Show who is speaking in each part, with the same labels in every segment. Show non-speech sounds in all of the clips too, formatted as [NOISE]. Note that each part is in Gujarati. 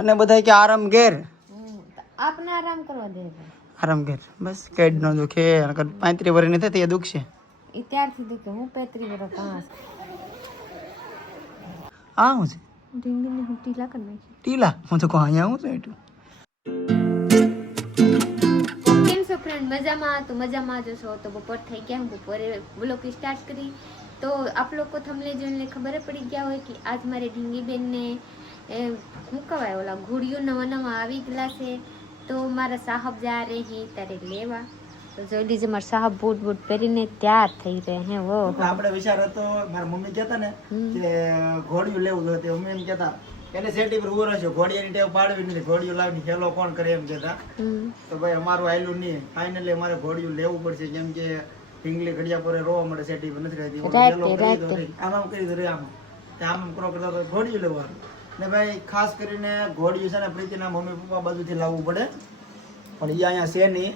Speaker 1: અને બધા કે આરામ ઘેર.
Speaker 2: આપને આરામ કરવા દે
Speaker 1: આરામ ઘેર. બસ કેડ નો દુખે પાંત્રી વર્ષ નથી એ દુખશે.
Speaker 2: એ ત્યારથી દુખે હું પેત્રી વર્ષ પાંચ
Speaker 1: આ હું છે?
Speaker 2: ઢીંગલીની હું ટીલા કરી નાખી.
Speaker 1: ટીલા? હું તો કહું અહીંયા હું છું એટલું?
Speaker 2: ફ્રેન્ડ મજામાં? તો મજામાં જ છો? તો બપોર થઈ ગયા બપોરે બ્લોક સ્ટાર્ટ કરી. તો આપ લોકો થમલે જોઈને ખબર પડી ગયા હોય કે આજ મારે ઢીંગીબેનને એ શું કહેવાય ઓલા ઘોડીઓ નવા નવા આવી ગયેલા છે તો મારા સાહબ જા રહે હે તારે લેવા. તો જોઈ લીજે મારા સાહબ બૂટ બૂટ પહેરીને તૈયાર થઈ રહે હે વો
Speaker 1: આપણે વિચાર હતો મારા મમ્મી કહેતા ને કે ઘોડિયું લેવું તો મમ્મી એમ કહેતા એને સેટી પર ઊભો રહેશે ઘોડિયાની ટેવ પાડવી નથી ઘોડિયું લાવીને ખેલો કોણ કરે એમ કહેતા. તો ભાઈ અમારું આયલું નહીં. ફાઇનલી અમારે ઘોડિયું લેવું પડશે કેમ કે ઢીંગલી ઘડિયા પર રોવા મળે સેટી પર નથી રહેતી. આમ આમ કરી દો આમ. આમ કરો કરતા ઘોડિયું લેવાનું. ને ભાઈ ખાસ કરીને ઘોડિયું છે ને પ્રીતિના મમ્મી પપ્પા બાજુથી લાવવું પડે. પણ એ અહીંયા છે નહીં.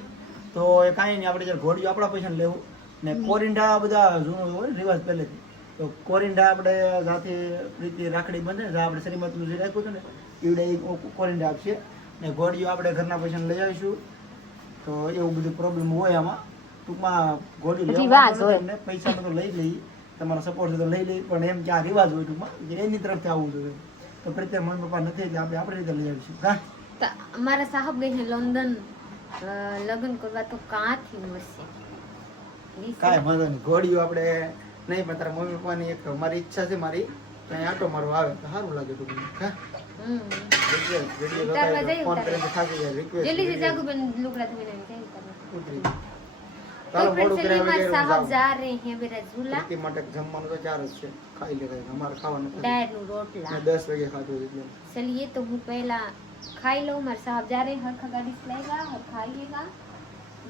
Speaker 1: તો એ કાંઈ નહીં આપણે જ્યારે ઘોડિયું આપણા પૈસાને લેવું. ને કોરિંડા બધા જૂનું હોય રિવાજ પહેલેથી. તો કોરિંડા આપણે જાતે પ્રીતિ રાખડી બંધે આપણે શ્રીમતનું જે રાખ્યું હતું ને એવડે કોરિંડા આપશે ને ઘોડીઓ આપણે ઘરના પૈસાને લઈ આવીશું. તો એવું બધું પ્રોબ્લેમ હોય આમાં. ટૂંકમાં
Speaker 2: ઘોડી
Speaker 1: લેવા પૈસા બધું લઈ લઈ તમારો સપોર્ટ તો લઈ લઈ. પણ એમ કે આ રિવાજ હોય ટૂંકમાં એની તરફથી આવવું જોઈએ તો પ્રત્યે મમ્મી પપ્પા નથી એટલે આપણે આપણી રીતે લઈ આવીશું.
Speaker 2: કા? અમારા સાહેબ ગઈ છે લંડન. લગ્ન કરવા તો કાંથી મળશે?
Speaker 1: કાંઈ વાંધો નહીં. ઘોડિયું આપણે નહીં પણ તારા મમ્મી પપ્પાની એક મારી ઈચ્છા છે મારી. ત્યાં આટો મારો આવે તો સારું લાગે તું હા
Speaker 2: જઈએ,
Speaker 1: ફોન. કરીને થાકી જાય રિક્વેસ્ટ
Speaker 2: જલ્દી જાગુબેન લુગડા ધોઈને આવી જાય ઉતારવા. તો સાહબ જા રહે હે મેરા
Speaker 1: ખાઈ લે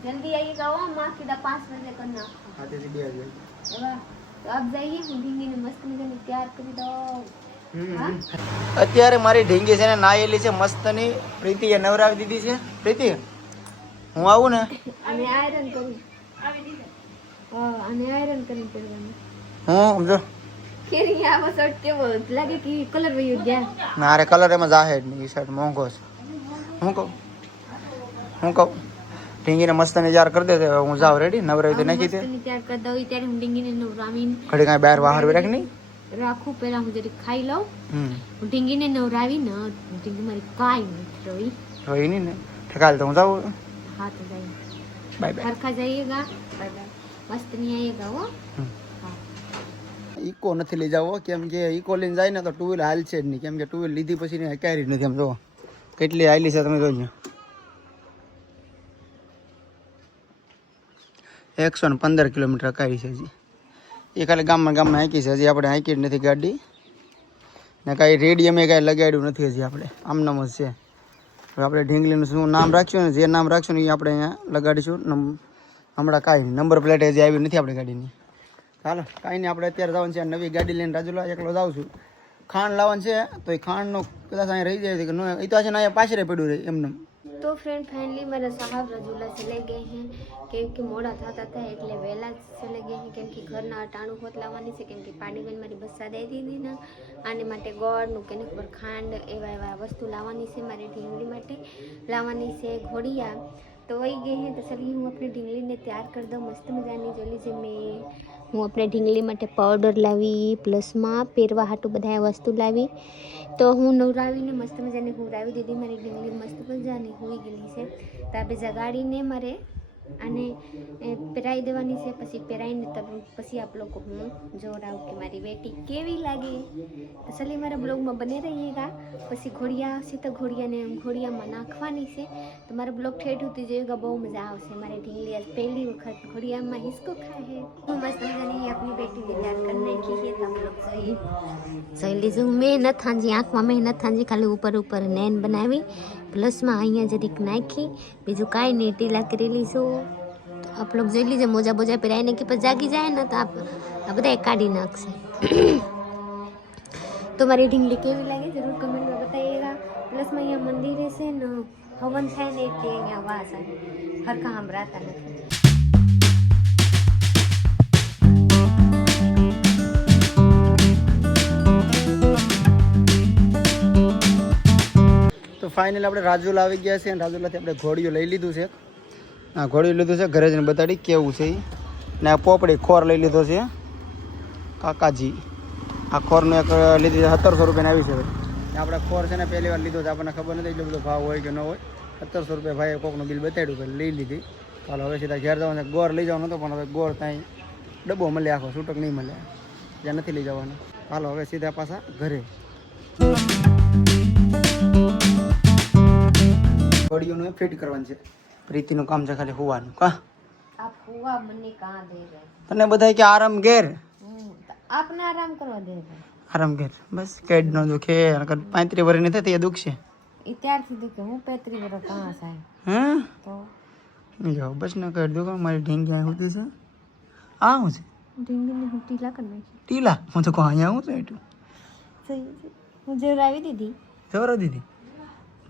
Speaker 2: જલ્દી आइएगा ओ मां सीधा 5 बजे करना
Speaker 1: आते
Speaker 2: से भी आ जाइए મસ્ત મજાની તૈયાર કરી દઉં.
Speaker 1: અત્યારે મારી ઢીંગી છે ને નાયેલી છે મસ્ત ને પ્રીતિ પ્રીતિએ નવરાવી દીધી છે. પ્રીતિ હું આવું ને? [LAUGHS]
Speaker 2: આયરન કરું કલર વયો ગયા.
Speaker 1: ના રે કલર એમાં શર્ટ મોંઘો હું કહું? હું કહું? ઢીંગીને મસ્ત ને તૈયાર દે હું જાવ રેડી નવરાવી તો નાખી દે.
Speaker 2: તૈયાર કરી દઉં ત્યારે હું
Speaker 1: નહીં.
Speaker 2: રાખું પહેલા હું જયારે ખાઈ લઉં. હું ઢીંગીને નવરાવી ને ઢીંગી મારી કાંઈ નથી રહી
Speaker 1: રહી નહીં ને. ઠકાલ તો હું જાઉં.
Speaker 2: હા તો જાય.
Speaker 1: બાય બાય
Speaker 2: घर का जाइएगा बाय बाय मस्त नहीं आइएगा वो
Speaker 1: હમ.
Speaker 2: हाँ
Speaker 1: ઈકો નથી લઈ જાવો કેમ કે ઈકો લઈને જાય ને તો ટુ વ્હીલ હાલ છે જ નહીં કેમ કે ટુ વ્હીલ લીધી પછી ને ક્યારેય નથી એમ જોવો કેટલી હાલી છે તમે જોજો એકસો ને પંદર કિલોમીટર કાઢી છે હજી એ ખાલી ગામમાં ગામમાં હાંકી છે હજી આપણે હાંકી જ નથી ગાડી ને કાંઈ રેડિયમે કાંઈ લગાડ્યું નથી હજી આપણે આમનામ જ છે હવે આપણે ઢીંગલીનું શું નામ રાખ્યું ને જે નામ રાખ્યું ને એ આપણે અહીંયા લગાડીશું. હમણાં કાંઈ નંબર પ્લેટ હજી આવી નથી આપણી ગાડીની. ચાલો કાંઈ નહીં, આપણે અત્યારે જવાનું છે નવી ગાડી લઈને રાજુલા એકલો જાઉં છું. ખાંડ લાવવાનું છે, તો એ ખાંડનું કદાચ અહીંયા રહી જાય કે ન, એ તો છે ને અહીંયા પાછળ પડ્યું રહે એમને.
Speaker 2: તો ફ્રેન્ડ ફાઇનલી મારા સાહેબ રજુલા ચલે ગઈ હે. કેમ કે મોડા થતા હતા એટલે વહેલા ચલે ગઈ હે. કેમ કે ઘરના અટાણું ખોત લાવવાની છે. કેમ કે પાણીબેન મારી બસ્સા દઈ દીધી ને. આને માટે ગોળનું કે પર ખાંડ એવા એવા વસ્તુ લાવવાની છે મારી ઢીંગળી માટે. લાવવાની છે ઘોડિયા. તો વહી ગઈ હે. તો ચલી હું આપણી ઢીંગળીને તૈયાર કરી દઉં. મસ્ત મજાની જોલી જે મેં. હું આપણે ઢીંગલી માટે પાવડર લાવી પ્લસમાં પહેરવા હાટું બધા વસ્તુ લાવી. તો હું નવરાવીને મસ્ત મજાની હુરાવી દીધી. મારી ઢીંગલી મસ્ત મજાની હોઈ ગયેલી છે. તો આપણે જગાડીને મારે અને પહેરાવી દેવાની છે, પછી પહેરાવીને તમે પછી આપ લોકો હું જોર કે મારી બેટી કેવી લાગે. તો મારા બ્લોગમાં બને રહીએગા. પછી ઘોડિયા છે તો ઘોડિયાને ઘોડિયામાં નાખવાની છે. તો મારો બ્લોગ ઠેઠ સુધી જોઈગા બહુ મજા આવશે. મારે ઢીંગલિયા પહેલી વખત ઘોડિયામાં હિસ્કો ખાય હું મસ્ત મજાની આપણી બેટીને તૈયાર કરી નાખી છે તમે લોક જોઈ જોઈ લીધું, મહેનત હાજી, આંખમાં મહેનત હાજી, ખાલી ઉપર ઉપર નૈન બનાવી. પ્લસમાં અહીંયા જરીક નાખી બીજું કાંઈ નહીં ટીલા કરી લીધું તો આપ લોગ જોઈ લીજે મોજા બોજા પહેરાઈને કે પછી જાગી જાય ને તો આપ આ બધા કાઢી નાખશે તો મારી ઢીંગલી કેવી લાગે જરૂર કમેન્ટમાં બતાવીએગા પ્લસમાં અહીંયા મંદિર છે ને હવન થાય ને એટલે અહીંયા વાસ આવે હરખા સંભળાતા નથી
Speaker 1: ફાઇનલ આપણે રાજુલા આવી ગયા છે અને રાજુલાથી આપણે ઘોડીઓ લઈ લીધું છે. હા ઘોડીઓ લીધું છે, ઘરે જઈને બતાડી કેવું છે ને આ પોપડી ખોર લઈ લીધો છે. કાકાજી, આ ખોરનું એક લીધી સત્તરસો રૂપિયાની આવી છે ભાઈ. આપણે ખોર છે ને પહેલી વાર લીધો છે, આપણને ખબર નથી એટલો બધો ભાવ હોય કે ન હોય. સત્તરસો રૂપિયા ભાઈએ કોકનું બિલ બતાડ્યું કે લઈ લીધી. ચાલો, હવે સીધા ઘેર જવાનું ગોર લઈ જવાનો હતો, પણ હવે ગોળ ત્યાં ડબ્બો મળે આખો છૂટક નહીં મળે. ત્યાં નથી લઈ જવાનો. ચાલો, હવે સીધા પાછા ઘરે. ઘડીઓનું એ ફિટ કરવાનું છે. પ્રીતિનું કામ છે ખાલી હોવાનું કા?
Speaker 2: આપ હુવા મને કાં દે રહે?
Speaker 1: તને બધાય કે આરામ ઘેર?
Speaker 2: આપને આરામ કરવા દે
Speaker 1: આરામ ઘેર બસ. કેડ નો દુખે અગર 35 વર્ષ નથી તે દુખશે.
Speaker 2: એ ત્યારથી દુખે હું 35 વર્ષ કાં સાહેબ?
Speaker 1: હે
Speaker 2: તો?
Speaker 1: જો બસ ન કર દો મારી ઢીંગ ક્યાં તો છે. આ હું છે?
Speaker 2: ઢીંગી હું ટીલા કરી નાખી.
Speaker 1: ટીલા? હું તો કહું અહીંયા હું છું એટલું
Speaker 2: હું જેવરાવી દીધી.
Speaker 1: જેવરાવી દીધી?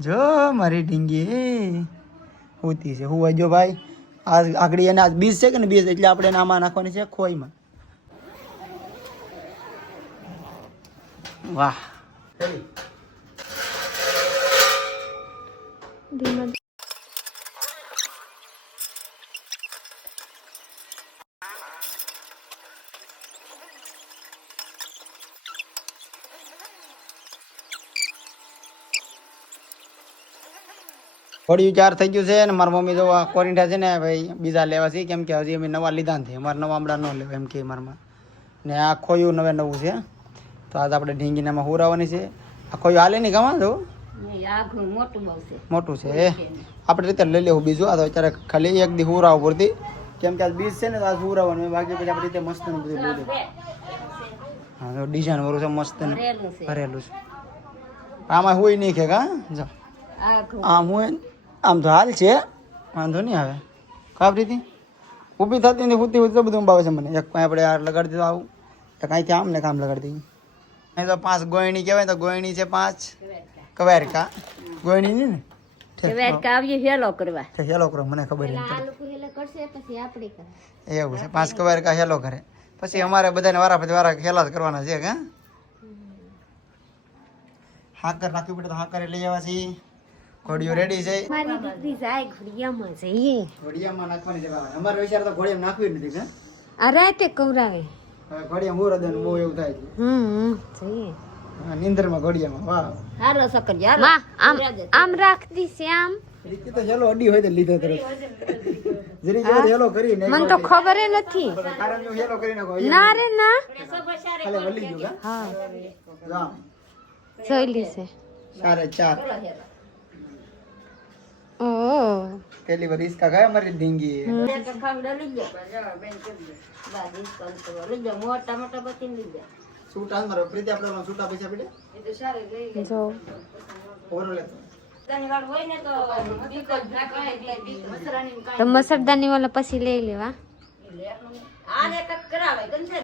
Speaker 1: જો મારી ઢીંગી હોતી છે. હું જો ભાઈ આ આગળ એને આજ બીજ છે કે ને બીજ, એટલે આપણે એને આમાં નાખવાની છે ખોઈમાં. વાહ.
Speaker 2: ધીમા
Speaker 1: થોડી ચાર થઈ ગયું છે ને મારા મમ્મી જો આ છે ને ભાઈ બીજા લેવા છે. કેમ કે હજી અમે નવા લીધા નથી. અમારે નવા હમણાં ન લેવા એમ કે મારમાં. ને આ ખોયું નવે નવું છે. તો આજ આપણે ઢીંગીનામાં હુરાવાની છે. આ ખોયું હાલે નહીં ગમા જો? મોટું છે. આપણે રીતે લઈ લેવું બીજું. આ તો અત્યારે ખાલી એક દી હુરાવ પૂરતી. કેમ કે આજ બીજ છે ને તો આજ હુરાવાનું. બાકી પછી આપણે રીતે મસ્ત બધું લઈ લેવું હા તો ડિઝાઇન વાળું છે મસ્ત ભરેલું છે. આમાં હોય નહીં કે કા? જો. આમ હોય આમ તો હાલ છે. વાંધો નહીં આવે. ખબર હતી ઊભી થતી ને ઉતી ઉતી તો બધું અંબાવે છે મને. એક કાંઈ આપણે આ લગાડી દીધું આવું. એક અહીંથી આમ ને કામ લગાડી દઈએ. અહીં તો પાંચ ગોયણી કહેવાય તો ગોયણી છે પાંચ. કવેરકા. ગોયણી નહીં ને?
Speaker 2: હેલો કરવા.
Speaker 1: ઠેક, હેલો કરો મને ખબર એવું છે. પાંચ કવેરકા હેલો કરે. પછી અમારે બધાને વારા પછી વારા હેલા જ કરવાના છે કે હાકર રાખવી પડે તો હાકરે લઈ જવા છે ઘોડીઓ રેડી છે.
Speaker 2: મારી દીકરી જાય ઘડિયામાં જઈએ.
Speaker 1: ઘોડિયામાં નાખવાની છે બાબા. અમારો વિચાર તો ઘોડિયામાં નાખવી જ નથી કે
Speaker 2: આ રાતે કવરાવે.
Speaker 1: ઘોડિયા મોર દન બહુ એવું થાય છે.
Speaker 2: હમ જઈએ.
Speaker 1: હા, નીંદરમાં ઘોડિયામાં વાહ.
Speaker 2: હારો સકરમાં આમ આમ રાખ દીશે આમ.
Speaker 1: રીતે તો હેલો અડી હોય તો લીધો તરત. જરી જેવો હેલો કરી ને
Speaker 2: મને તો ખબર નથી.
Speaker 1: કારણ હું હેલો કરી નાખો
Speaker 2: ના રે ના.
Speaker 1: ખાલી વળી ગયું
Speaker 2: હા?
Speaker 1: જામ
Speaker 2: જોઈ લીશે.
Speaker 1: સારે ચાર.
Speaker 2: ઓ
Speaker 1: પેલી વાર ઈસકા ગયા મારી ઢીંગી. છૂટા મારો પ્રીતિ આપણે છૂટા પૈસા પડે
Speaker 2: જો.
Speaker 1: ઓરો લેતો.
Speaker 2: તો મસરદાની વાળા પછી લઈ લેવા.